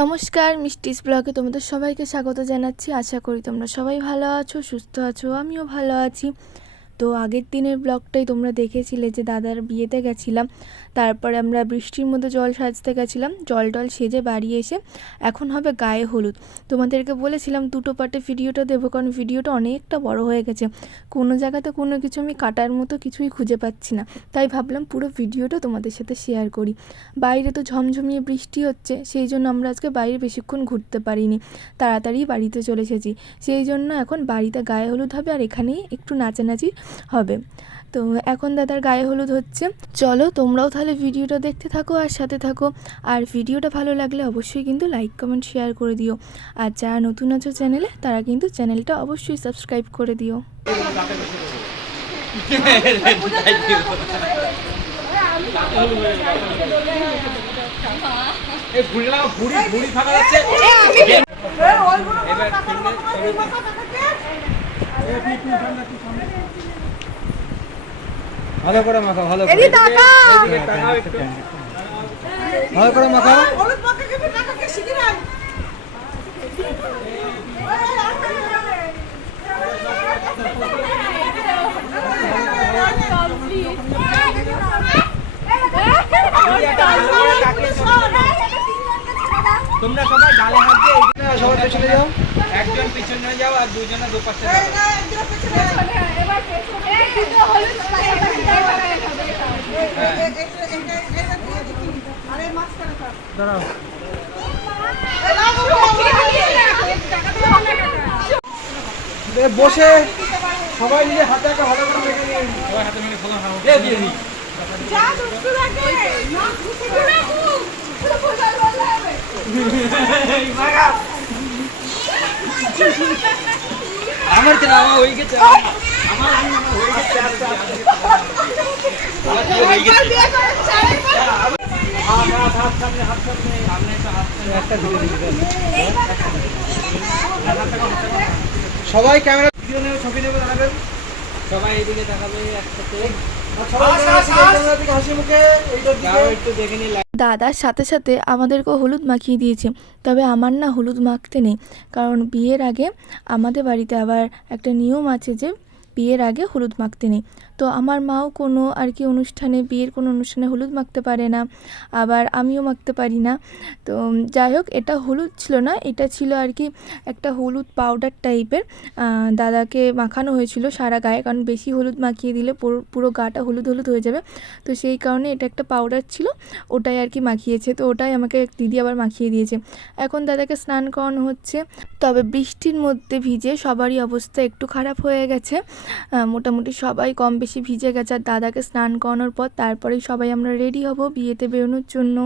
নমস্কার মিষ্টিস ব্লগে তোমাদের সবাইকে স্বাগত জানাচ্ছি। আশা করি তোমরা সবাই ভালো আছো, সুস্থ আছো, আমিও ভালো আছি। তো আগের দিনের ব্লগটাই তোমরা দেখেছিলে যে দাদার বিয়েতে গেছিলাম। তারপরে আমরা বৃষ্টির মধ্যে জল সাজতে গেছিলাম। জল টল সেজে বাড়ি এসে এখন হবে গায়ে হলুদ। তোমাদেরকে বলেছিলাম দুটো পার্টে ভিডিওটা দেবো, কারণ ভিডিওটা অনেকটা বড় হয়ে গেছে। কোনো জায়গাতে কোনো কিছু আমি কাটার মতো কিছুই খুঁজে পাচ্ছি না। তাই ভাবলাম পুরো ভিডিওটা তোমাদের সাথে শেয়ার করি। বাইরে তো ঝমঝমিয়ে বৃষ্টি হচ্ছে, সেই জন্য আমরা আজকে বাইরে বেশিক্ষণ ঘুরতে পারিনি। তাড়াতাড়ি বাড়িতে চলে এসেছি। সেই জন্য এখন বাড়িতে গায়ে হলুদ হবে আর এখানেই একটু নাচানাচি হবে। তো এখন দাদার গায়ে হলুদ হচ্ছে। চলো তোমরাও তাহলে ভিডিওটা দেখতে থাকো আর সাথে থাকো। আর ভিডিওটা ভালো লাগলে অবশ্যই কিন্তু লাইক কমেন্ট শেয়ার করে দিও। আর যারা নতুন আছো চ্যানেলে তারা কিন্তু চ্যানেলটা অবশ্যই সাবস্ক্রাইব করে দিও। ভালো করে মাখা ভালো করে। একটু। ভালো করে মাখা হলুদ মাখা খাবি টাকা কে শিখে নাই তোমরা সবাই ডালে হাত দিয়ে এইদিকে সবার পেছনে যাও একজন পিছনে যাও আর দুইজনে দুপাশে দাঁড়াও বসে সবাই নিজে হাতে একটা ভালো করে মেখে নিন সবাই হাতে মিলে ফলো খাও দিয়ে দিই যা দুষ্টু লাগে না পুরো আমার তো আমার গেছে আমার আমার হয়ে গেছে আমার তো হয়ে গেছে। তো সবাই ক্যামেরা ভিডিও নেবে ছবি নেবে দাঁড়াবেন সবাই এইদিকে তাকাবে একসাথে। দাদার সাথে সাথে আমাদেরকেও হলুদ মাখিয়ে দিয়েছে, তবে আমার না হলুদ মাখতে নেই। কারণ বিয়ের আগে আমাদের বাড়িতে আবার একটা নিয়ম আছে যে বিয়ের আগে হলুদ মাখতে নেই তো আমার মাও কোনো আর কি অনুষ্ঠানে, বিয়ের কোনো অনুষ্ঠানে হলুদ মাখতে পারে না, আবার আমিও মাখতে পারি না। তো যাই হোক, এটা হলুদ ছিল না, এটা ছিল আর কি একটা হলুদ পাউডার টাইপের। দাদাকে মাখানো হয়েছিল সারা গায়ে, কারণ বেশি হলুদ মাখিয়ে দিলে পুরো গাটা হলুদ হলুদ হয়ে যাবে। তো সেই কারণে এটা একটা পাউডার ছিল, ওটাই আর কি মাখিয়েছে। তো ওটাই আমাকে দিদি আবার মাখিয়ে দিয়েছে। এখন দাদাকে স্নান করানো হচ্ছে, তবে বৃষ্টির মধ্যে ভিজে সবারই অবস্থা একটু খারাপ হয়ে গেছে। মোটামুটি সবাই কম বেশি ভিজে গেছে আর দাদাকে স্নান করানোর পর তারপরেই সবাই আমরা রেডি হব বিয়েতে বেরোনোর জন্য।